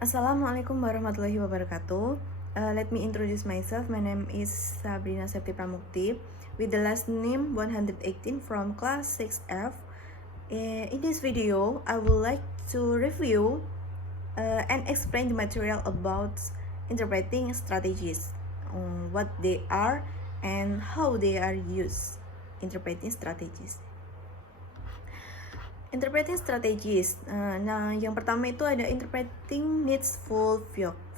Assalamualaikum warahmatullahi wabarakatuh. Let me introduce myself. My name is Sabrina Septi Pramukti with the last name 118 from class 6F. In this video, I would like to review and explain the material about interpreting strategies, what they are and how they are used. Interpreting strategies. Interpreting strategies. Nah, yang pertama itu ada interpreting needs full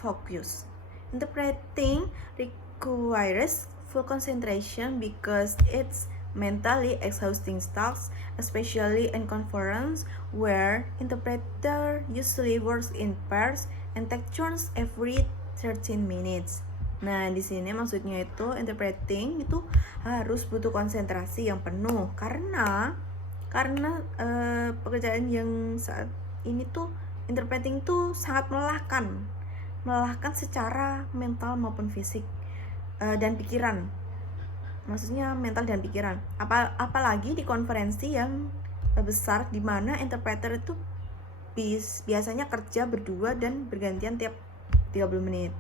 focus. Interpreting requires full concentration because it's mentally exhausting tasks, especially in conference where interpreter usually works in pairs and take turns every 13 minutes. Nah, di sini maksudnya itu interpreting itu harus butuh konsentrasi yang penuh karena pekerjaan yang saat ini tuh interpreting tuh sangat melelahkan secara mental maupun fisik dan pikiran. Maksudnya mental dan pikiran. Apalagi di konferensi yang besar di mana interpreter itu biasanya kerja berdua dan bergantian tiap 30 menit.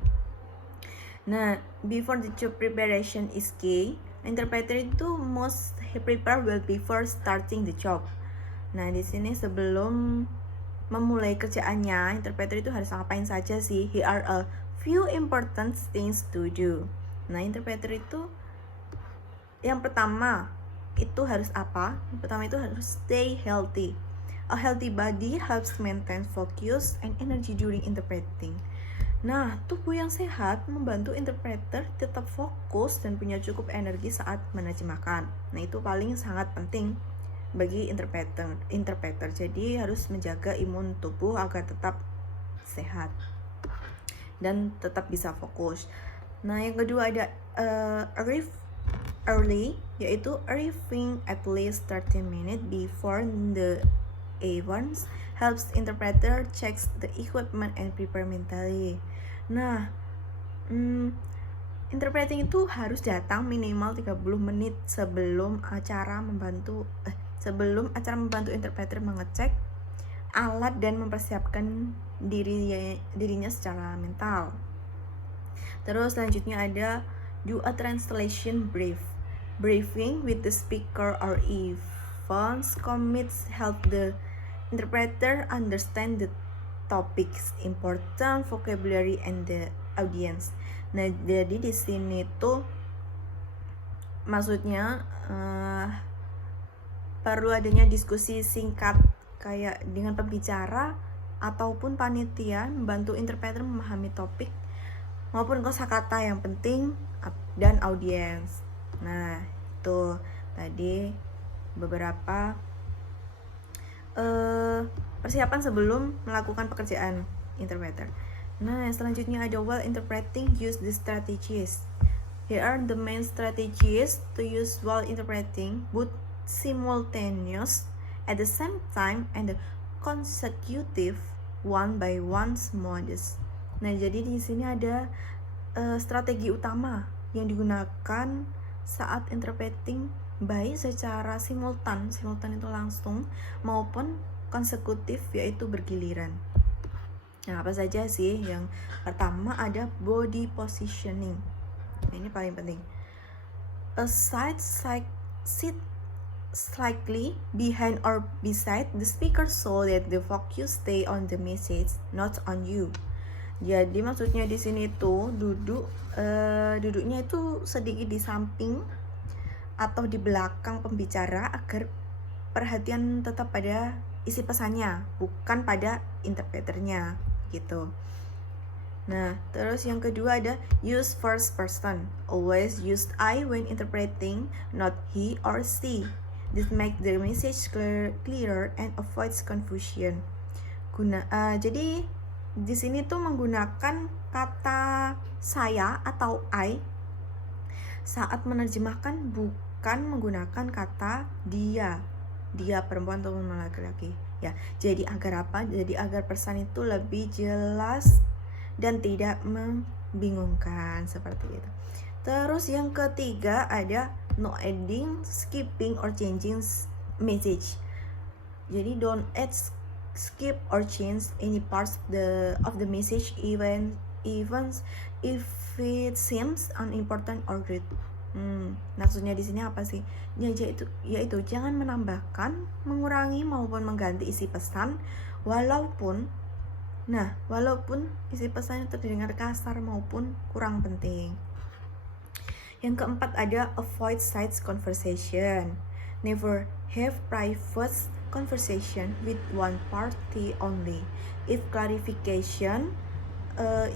Nah, before the job preparation is key. Interpreter itu must prepare well before starting the job. Nah, di sini sebelum memulai kerjaannya, interpreter itu harus ngapain saja sih? Here are a few important things to do. Nah, interpreter itu yang pertama itu harus apa? Yang pertama itu harus stay healthy. A healthy body helps maintain focus and energy during interpreting. Nah, tubuh yang sehat membantu interpreter tetap fokus dan punya cukup energi saat menerjemahkan. Nah, itu paling sangat penting bagi interpreter. Jadi harus menjaga imun tubuh agar tetap sehat dan tetap bisa fokus. Nah, yang kedua ada arrive early, yaitu arriving at least 30 minutes before the events helps interpreter checks the equipment and prepare mentally. Nah, interpreting itu harus datang minimal 30 menit sebelum acara membantu interpreter mengecek alat dan mempersiapkan dirinya secara mental. Terus selanjutnya ada do a translation briefing with the speaker or events commits help the interpreter understand the topics, important vocabulary and the audience. Nah, jadi di sini tuh maksudnya perlu adanya diskusi singkat kayak dengan pembicara ataupun panitia membantu interpreter memahami topik maupun kosakata yang penting dan audiens. Nah, itu tadi beberapa persiapan sebelum melakukan pekerjaan interpreter. Nah, selanjutnya ada while interpreting use the strategies. Here are the main strategies to use while interpreting, both simultaneous at the same time and the consecutive one by one modes. Nah, jadi di sini ada strategi utama yang digunakan saat interpreting baik secara simultan itu langsung maupun konsekutif yaitu bergiliran. Nah, apa saja sih? Yang pertama ada body positioning. Nah, ini paling penting. A sit slightly behind or beside the speaker so that the focus stay on the message, not on you. Jadi maksudnya di sini tuh duduknya itu sedikit di samping atau di belakang pembicara agar perhatian tetap pada isi pesannya, bukan pada interpreternya gitu. Nah, terus yang kedua ada use first person. Always use I when interpreting, not he or she. This make the message clearer and avoids confusion. Jadi di sini tuh menggunakan kata saya atau I saat menerjemahkan, bukan menggunakan kata dia perempuan atau laki-laki ya. Jadi agar apa? Jadi agar pesan itu lebih jelas dan tidak membingungkan seperti itu. Terus yang ketiga ada no adding, skipping or changing message. Jadi don't add skip or change any parts of the message even if it seems unimportant or rude. Maksudnya di sini apa sih? Yaitu jangan menambahkan, mengurangi maupun mengganti isi pesan walaupun isi pesan itu terdengar kasar maupun kurang penting. Yang keempat ada avoid side conversation. Never have private conversation with one party only. If clarification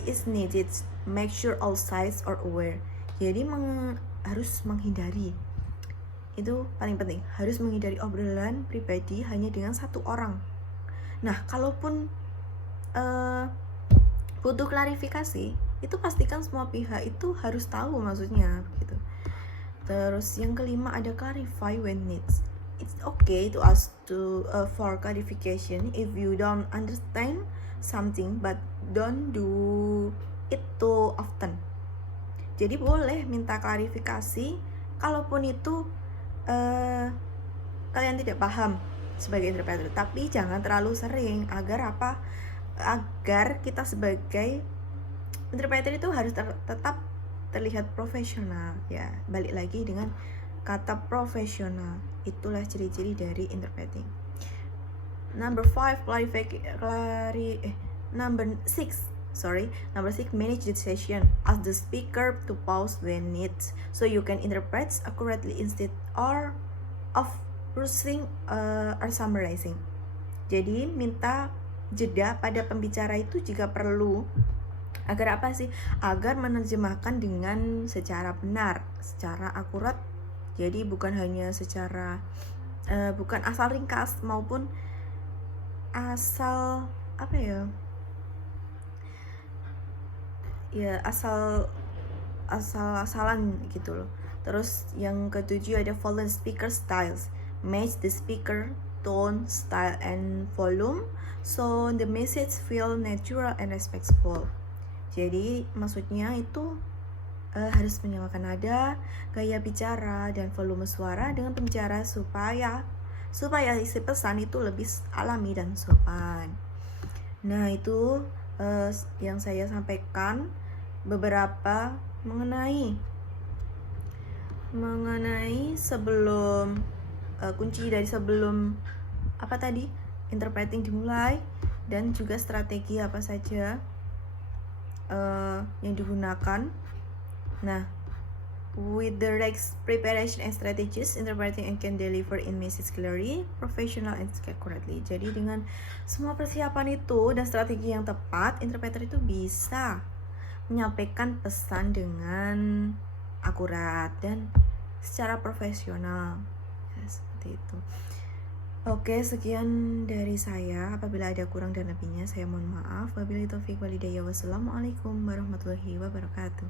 is needed, make sure all sides are aware. Jadi harus menghindari, itu paling penting, harus menghindari obrolan pribadi hanya dengan satu orang. Nah, kalaupun butuh klarifikasi, itu pastikan semua pihak itu harus tahu maksudnya gitu. Terus yang kelima ada clarify when needs. It's okay to ask for clarification if you don't understand something, but don't do it too often. Jadi boleh minta klarifikasi kalaupun itu kalian tidak paham sebagai interpreter, tapi jangan terlalu sering. Agar apa? Agar kita sebagai interpreter itu harus tetap terlihat profesional ya. Balik lagi dengan kata profesional, itulah ciri-ciri dari interpreting. Number 6, manage the session. Ask the speaker to pause when needed, so you can interpret accurately instead of rushing or summarizing. Jadi minta jeda pada pembicara itu jika perlu. Agar apa sih? Agar menerjemahkan dengan secara benar, secara akurat. Jadi bukan hanya secara bukan asal ringkas maupun asal apa ya? Ya asal-asalan gitu loh. Terus yang ketujuh ada follow speaker styles. Match the speaker tone, style, and volume so the message feel natural and respectful. Jadi maksudnya itu harus menyamakan nada, gaya bicara, dan volume suara dengan pembicara supaya isi pesan itu lebih alami dan sopan. Nah, itu yang saya sampaikan beberapa mengenai sebelum kunci dari sebelum interpreting dimulai, dan juga strategi apa saja yang digunakan. Nah, with the right preparation and strategies, interpreting and can deliver in message clearly, professional and accurately. Jadi dengan semua persiapan itu dan strategi yang tepat, interpreter itu bisa menyampaikan pesan dengan akurat dan secara profesional. Ya, seperti itu. Oke, sekian dari saya. Apabila ada kurang dan lebihnya, saya mohon maaf. Wabillahi taufiq walhidayah. Wassalamualaikum warahmatullahi wabarakatuh.